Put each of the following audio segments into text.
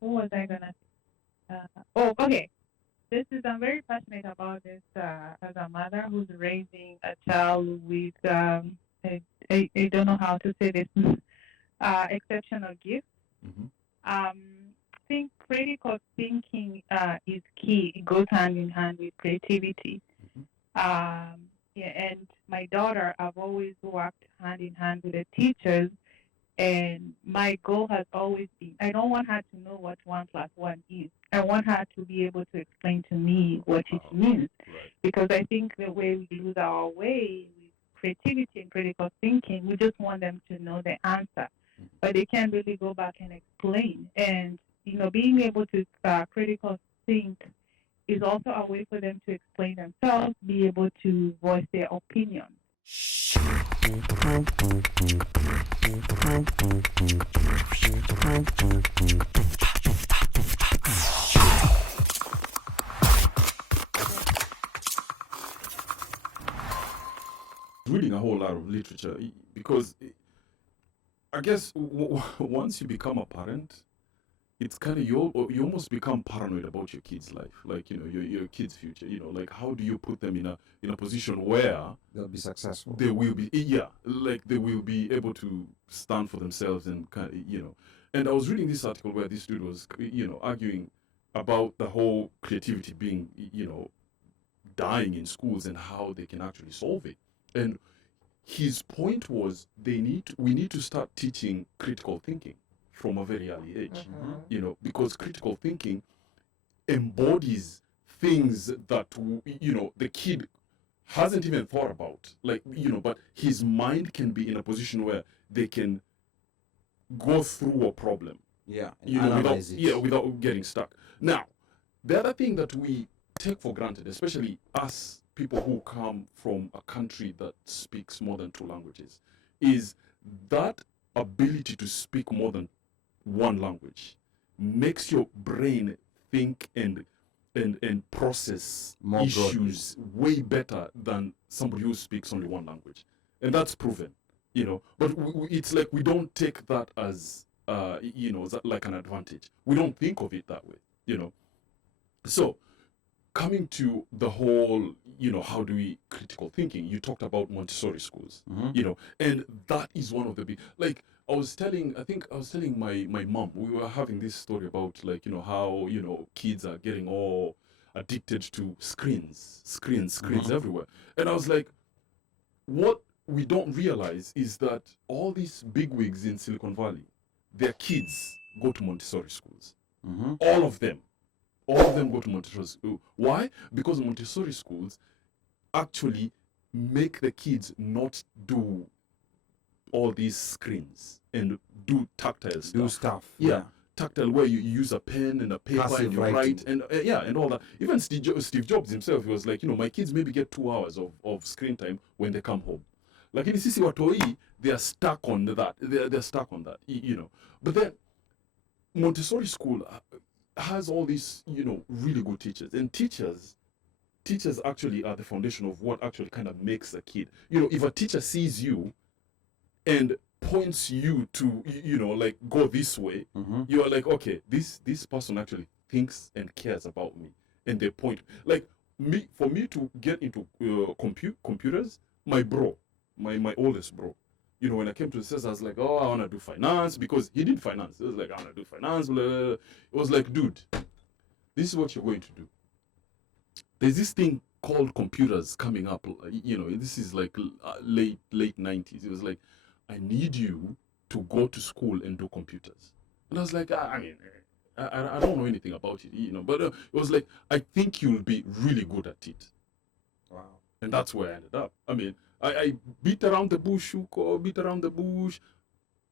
What was I gonna oh, okay. I'm very passionate about this as a mother who's raising a child with, I don't know how to say this, exceptional gifts. Mm-hmm. I think critical thinking is key. It goes hand in hand with creativity. Mm-hmm. Yeah, and my daughter, I've always worked hand in hand with the teachers. And my goal has always been, I don't want her to know what 1 plus 1 is. I want her to be able to explain to me what it means. Right. Because I think the way we lose our way with creativity and critical thinking, we just want them to know the answer. But they can't really go back and explain. And, being able to critical think is also a way for them to explain themselves, be able to voice their opinion. Reading a whole lot of literature because I guess once you become a parent, it's kind of you almost become paranoid about your kid's life, like your kid's future. Like how do you put them in a position where they'll be successful? They will be like they will be able to stand for themselves and kind of. And I was reading this article where this dude was arguing about the whole creativity being dying in schools and how they can actually solve it. And his point was we need to start teaching critical thinking from a very early age, because critical thinking embodies things that the kid hasn't even thought about, but his mind can be in a position where they can go through a problem, without getting stuck. Now, the other thing that we take for granted, especially us people who come from a country that speaks more than 2 languages, is that ability to speak more than 1 language makes your brain think and process more issues way better than somebody who speaks only 1 language, and that's proven. But it's like we don't take that as like an advantage. We don't think of it that way. So coming to the whole, how do we critical thinking? You talked about Montessori schools, and that is one of the big, like I was telling my mom, we were having this story about how, kids are getting all addicted to screens everywhere. And I was like, what we don't realize is that all these bigwigs in Silicon Valley, their kids go to Montessori schools. All of them go to Montessori school. Why? Because Montessori schools actually make the kids not do all these screens and do tactile stuff. Tactile, where you use a pen and a paper passive and you write and and all that. Even Steve Jobs himself, he was like, my kids maybe get 2 hours of screen time when they come home. Like in Sisi Watoi, they are stuck on that. They're stuck on that, But then Montessori school has all these, really good teachers. And teachers actually are the foundation of what actually kind of makes a kid. If a teacher sees you and points you to, like go this way, you are like, okay, this person actually thinks and cares about me, and they point. Like for me to get into computers, my oldest bro, when I came to the States, I was like, I want to do finance, because he did finance. It was like, I want to do finance. Blah, blah, blah. It was like, dude, this is what you're going to do. There's this thing called computers coming up. This is like late 90s. It was like, I need you to go to school and do computers. And I was like, I don't know anything about it, but it was like, I think you'll be really good at it. Wow. And that's where I ended up. I beat around the bush,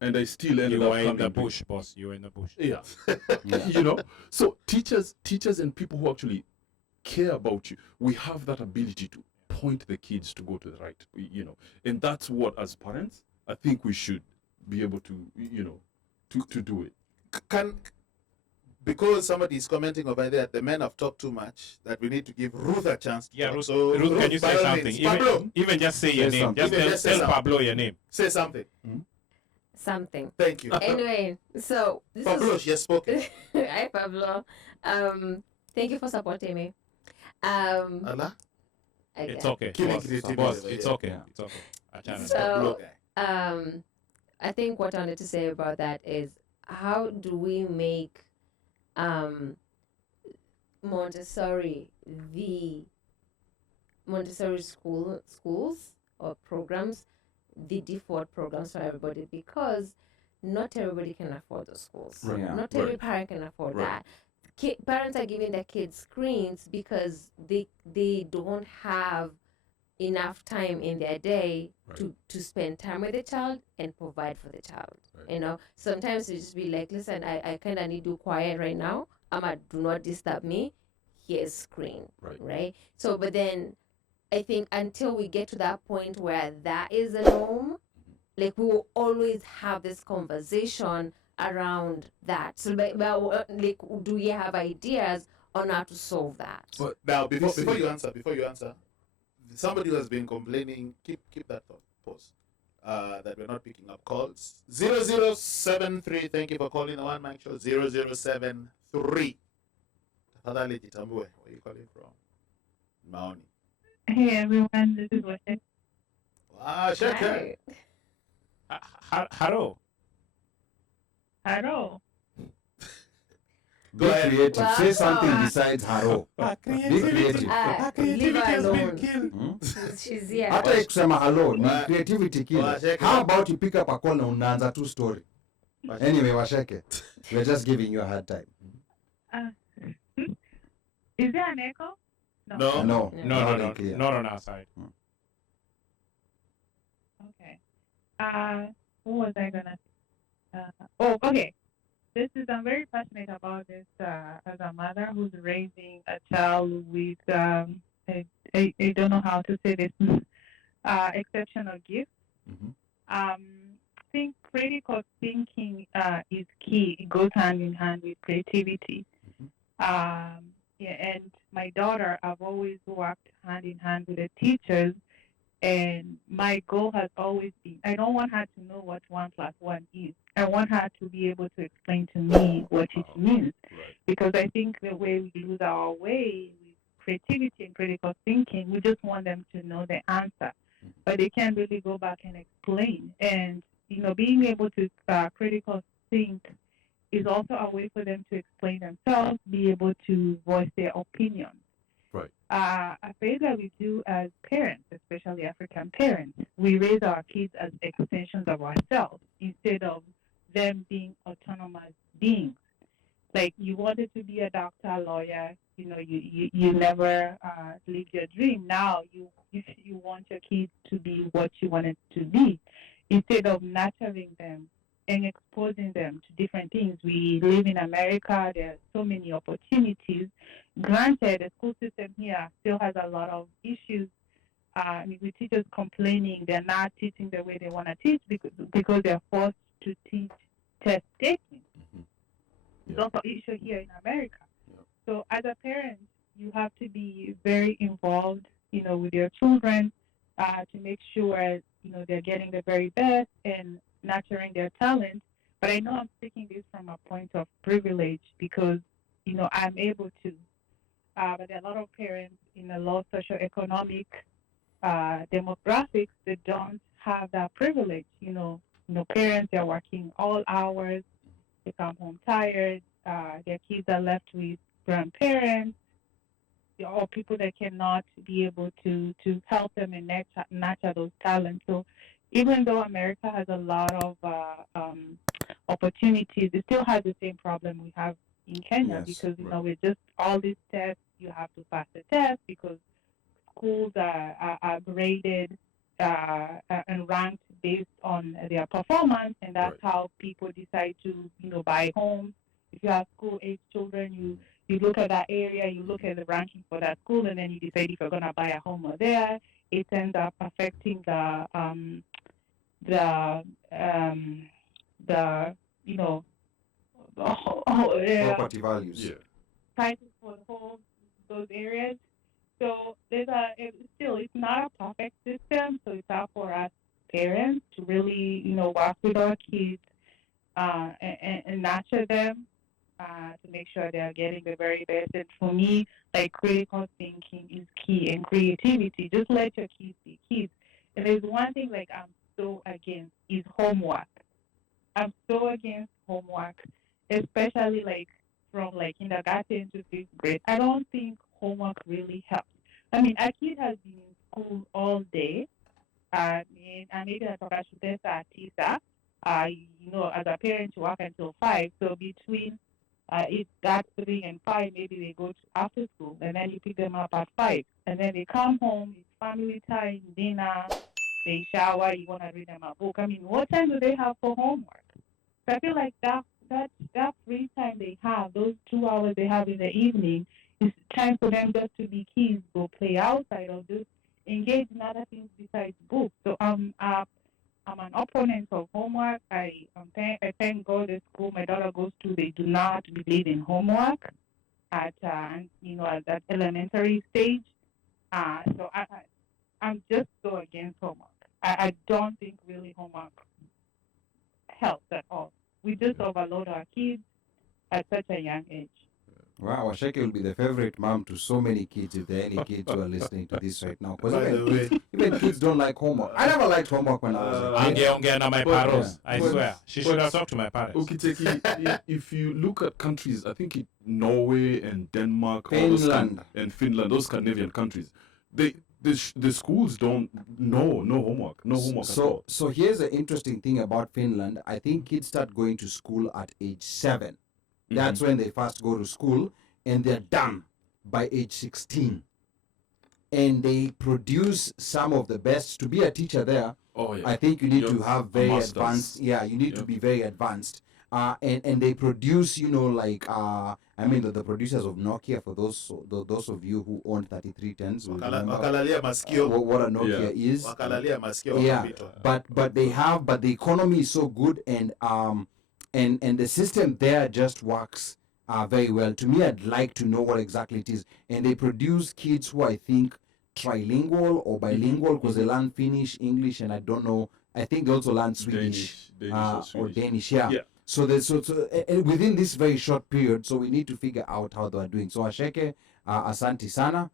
and I still ended up in the bush, boss. You were in the bush. Yeah. So teachers and people who actually care about you, we have that ability to point the kids to go to the right, and that's what, as parents, I think we should be able to, to do it. Because somebody is commenting over there, the men have talked too much, that we need to give Ruth a chance to talk. Ruth, So, Ruth, can you say something? Pablo, even just say your name. Just tell Pablo your name. say something. something. Thank you. Anyway, so this Pablo, is she has spoken. Hi Pablo. Thank you for supporting me. Allah? It's Okay. okay. Killing Boss, creativity boss, over it's here. okay. Yeah. It's okay. I can't So- Pablo guy. I think what I wanted to say about that is how do we make Montessori schools or programs the default programs for everybody, because not everybody can afford those schools. Right. Yeah. Not every Right. parent can afford Right. that. Parents are giving their kids screens because they don't have enough time in their day Right. to spend time with the child and provide for the child. Right. You know, sometimes you just be like, listen, I kind of need you quiet right now. Do not disturb me. Here's screen. Right. So, but then I think until we get to that point where that is a norm, like we will always have this conversation around that. So, like, do you have ideas on how to solve that? But Now, before This is- you answer, somebody who has been complaining, keep that thought, pause. That we're not picking up calls. 0073, thank you for calling the One Mic Show. 0073. Tafadhali jitambue. Where are you calling from? Maoni. Hey everyone, this is Washington. Ah, Shaka. Right. Hello. Hello. Be Go ahead. creative. Well, Say something uh, besides hello. Be creative. Leave her alone. Hmm? She's here. Hata kusema hello ni Wa- creativity kile. Washeke. How about you pick up a call na unaanza tu story? Anyway, Washeke, we're just giving you a hard time. Is there an echo? No. No, No. loud and No, clear. not on our side. Okay. What was I gonna say? Okay. I'm very passionate about this as a mother who's raising a child with I don't know how to say this exceptional gifts. Mhm. I think critical thinking is key. It goes hand in hand with creativity. Mhm. And my daughter, I've always worked hand in hand with the teachers, and my goal has always been, I don't want her to know what 1+1 is. I want her to be able to explain to me what it Wow. means, Right. because I think the way we lose our way with creativity and critical thinking, we just want them to know the answer, but they can't really go back and explain. And being able to critical think is also a way for them to explain themselves, be able to voice their opinions. Right. A phase that we do as parents, especially African parents, we raise our kids as extensions of ourselves instead of them being autonomous beings. Like, you wanted to be a doctor, a lawyer, you never lived your dream. Now you want your kids to be what you wanted to be, instead of nurturing them and exposing them to different things. We live in America. There are so many opportunities. Granted, the school system here still has a lot of issues. With teachers complaining they're not teaching the way they want to teach because they're forced to teach test taking. Mhm. It's Yeah. also an issue here in America. Yeah. So as a parent, you have to be very involved, with your children to make sure, they're getting the very best and nurturing their talent. But I know I'm speaking this from a point of privilege because, I'm able to. But there are a lot of parents in a low socioeconomic demographics that don't have that privilege. Parents are working all hours. They come home tired. Their kids are left with grandparents or people that cannot be able to help them and nurture those talents. So even though America has a lot of opportunities, it still has the same problem we have in Kenya, Yes, because right. with just all these tests, you have to pass the test because schools are graded and ranked based on their performance, and that's Right. how people decide to buy homes. If you have school age children, you look at that area, you look at the ranking for that school, and then you decide if you're gonna buy a home or there. It ends up affecting the Property values. Yeah. prices for those areas. So it's not a perfect system. So it's hard for us parents to really, work with our kids and nurture them to make sure they are getting the very best. And for me, like critical thinking is key and creativity. Just let your kids be kids. And there's one thing like I'm so against is homework. I'm so against homework, especially like from like kindergarten to fifth grade. I don't think homework really helps. I mean, a kid has been in school all day. Maybe I forgot to test our teacher. As a parent, you work until 5. So between it's that 3 and 5, maybe they go to after school, and then you pick them up at 5, and then they come home. It's family time, dinner. They shower. You want to read them a book. I mean, what time do they have for homework? So I feel like that free time they have, those 2 hours they have in the evening, is time for them just to be kids, go play outside, or just engage in other things besides books. So I'm an opponent of homework. I thank God the school my daughter goes to, they do not believe in homework at that elementary stage. So I'm just so against homework. I don't think really homework helps at all. We just overload our kids at such a young age. Wow, Ashake will be the favorite mom to so many kids if there are any kids who are listening to this right now. By the Because even kids don't like homework. I never liked homework when I was a kid. Angeongea my But- parents. I but- swear. She should have talked to my parents. Okiteki, if you look at countries, I think Norway and Denmark, all those Finland. and Finland, those Scandinavian countries, the schools don't no homework, no homework at all. So here's the interesting thing about Finland. I think kids start going to school at age 7. That's when they first go to school, and they're done by age 16. And they produce some of the best. To be a teacher there, Oh yeah. I think you need Yep. to have A very master's. advanced. Yeah, you need to Yep. be very advanced. And they produce, the producers of Nokia, for those of you who own 3310s, will remember Wakalalia masikio. what a Nokia is. Wakalalia masikio. Yeah, wakapitwa. but the economy is so good, and the system there just works very well. To me, I'd like to know what exactly it is. And they produce kids who I think trilingual or bilingual, because they learn Finnish, English, and I don't know. I think they also learn Swedish, Danish or or Swedish. Danish. Yeah. Yeah. So there's within this very short period, so we need to figure out how they are doing. So Asheke, Asante sana.